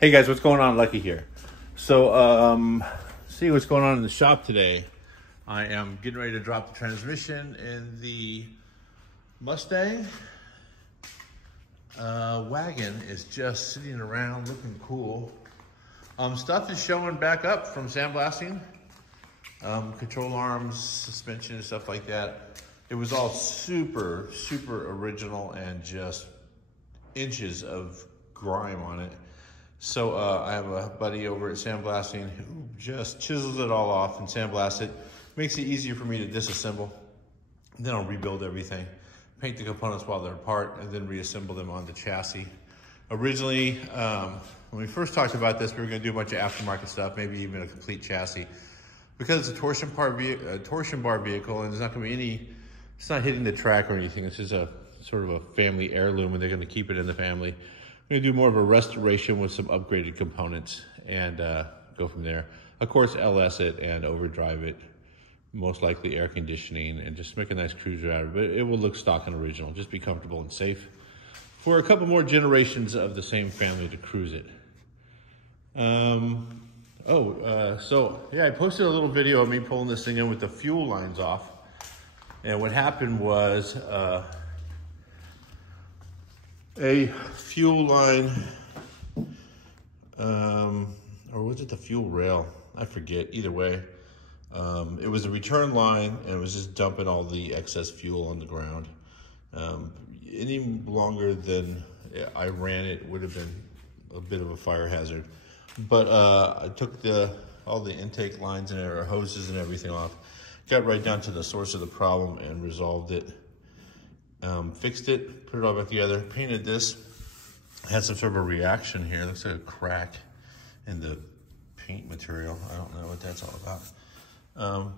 Hey guys, what's going on? Lucky here. So, see what's going on in the shop today. I am getting ready to drop the transmission in the Mustang. Wagon is just sitting around looking cool. Stuff is showing back up from sandblasting. Control arms, suspension, and stuff like that. It was all super original and just inches of grime on it. So I have a buddy over at Sandblasting who just chisels it all off and sandblasts it. Makes it easier for me to disassemble. And then I'll rebuild everything, paint the components while they're apart, and then reassemble them on the chassis. Originally, when we first talked about this, we were gonna do a bunch of aftermarket stuff, maybe even a complete chassis. Because it's a torsion bar vehicle, and there's not gonna be any, it's not hitting the track or anything. This is a sort of a family heirloom, and they're gonna keep it in the family. We're gonna do more of a restoration with some upgraded components and go from there. Of course, LS it and overdrive it, most likely air conditioning, and just make a nice cruiser out of it. It will look stock and original, just be comfortable and safe for a couple more generations of the same family to cruise it. So yeah, I posted a little video of me pulling this thing in with the fuel lines off. And what happened was, a fuel line, or was it the fuel rail? I forget, either way. It was a return line, and it was just dumping all the excess fuel on the ground. Any longer than I ran it would have been a bit of a fire hazard. But I took all the intake lines and hoses and everything off, got right down to the source of the problem and resolved it. Fixed it, put it all back together, painted this. I had some sort of a reaction here. It looks like a crack in the paint material. I don't know what that's all about.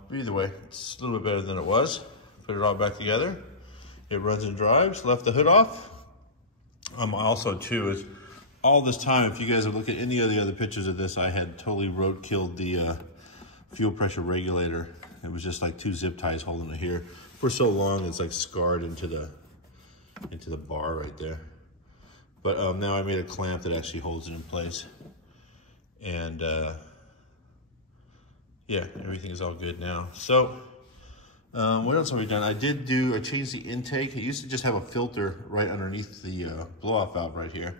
But either way, it's a little bit better than it was. Put it all back together. It runs and drives. Left the hood off. Also too, is all this time, if you guys have looked at any of the other pictures of this, I had totally roadkilled the fuel pressure regulator. It was just like two zip ties holding it here. For so long, it's like scarred into the bar right there. But now I made a clamp that actually holds it in place. And yeah, everything is all good now. So what else have we done? I changed the intake. It used to just have a filter right underneath the blow-off valve right here.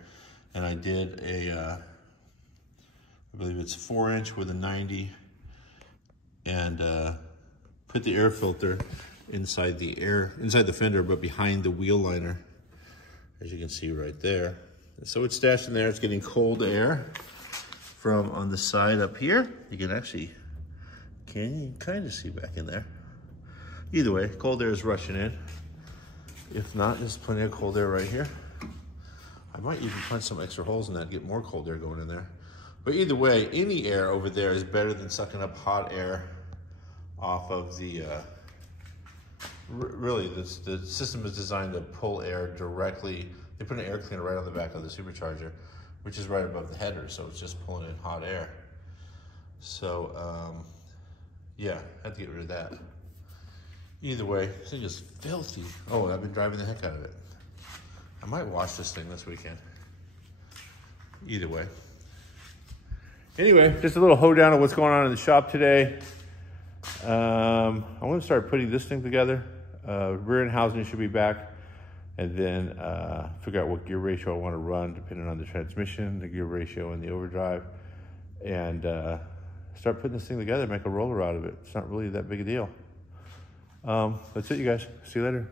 And I did I believe it's 4-inch with a 90, and put the air filter inside the fender, but behind the wheel liner, as you can see right there. So it's stashed in there. It's getting cold air from on the side up here. You can kind of see back in there. Either way, cold air is rushing in. If not, there's plenty of cold air right here. I might even punch some extra holes in that to get more cold air going in there. But either way, any air over there is better than sucking up hot air off of the, really, the system is designed to pull air directly. They put an air cleaner right on the back of the supercharger, which is right above the header, so it's just pulling in hot air. So, yeah, I had to get rid of that. Either way, this thing is filthy. Oh, I've been driving the heck out of it. I might wash this thing this weekend. Either way. Anyway, just a little hoedown of what's going on in the shop today. I want to start putting this thing together. Rear end housing should be back. And then figure out what gear ratio I want to run, depending on the transmission, the gear ratio, and the overdrive. And start putting this thing together, make a roller out of it. It's not really that big a deal. That's it, you guys. See you later.